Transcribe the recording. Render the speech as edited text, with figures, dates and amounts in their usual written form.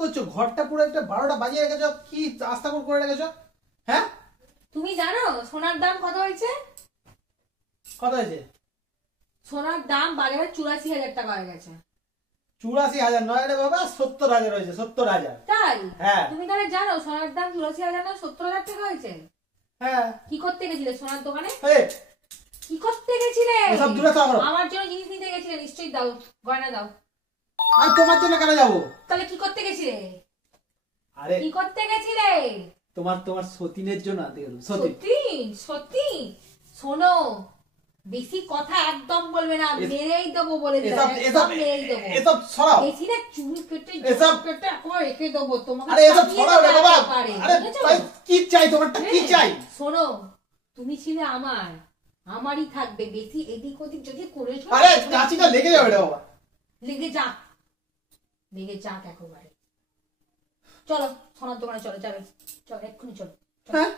করছো? ঘরটা পুরো একটা 12টা বাজিয়ে রেখেছো, কি আস্তা করে রেখেছো? হ্যাঁ তুমি জানো সোনার দাম কত হয়েছে? কত হয়েছে? সোনার দাম বাজারে 84,000 টাকা হয়ে গেছে। 84,000 নয় রে বাবা, 70,000 হয়েছে, 70,000। তাই? হ্যাঁ। তুমি তাহলে জানো সোনার দাম 84,000 না 70,000 টাকা হয়েছে? হ্যাঁ। কি করতে গেছিলে সোনার দোকানে? এই কি করতে গেছিলে? সব দূরে থাকো। আমার জন্য জিনিস নিতে গেছিলে নিশ্চয়ই, দাও গয়না দাও। আমি তোমার জন্য কেন যাবো? তাহলে কি করতে গেছিলে? আরে কি করতে গেছিলে? তোমার সতীনের জন্য আনতে গেলাম। সতীন? সতীন শোনো, বেশি কথা একদম বলবে না, মেরেই দেবো বলে দিলাম, একদম মেরেই দেবো। এসব ছড়াও। বেশি না চুল কেটে এসব কেটে একবার রেখে দেবো তোমাকে। আরে এসব ছড়াও রে বাবা। আরে বুঝেছো? কি চাই তোমারটা, কি চাই? শোনো, তুমি ছিলে আমার, আমারই থাকবে। বেশি এদিক ওদিক যদি করেছো, আরে কাঁচিটা লেগে যাবে রে বাবা। লেগে যাক, লেগে যাক একেবারে। চলো সোনার দোকানে চলো, যাবে চলো, এক্ষুনি চলো। হ্যাঁ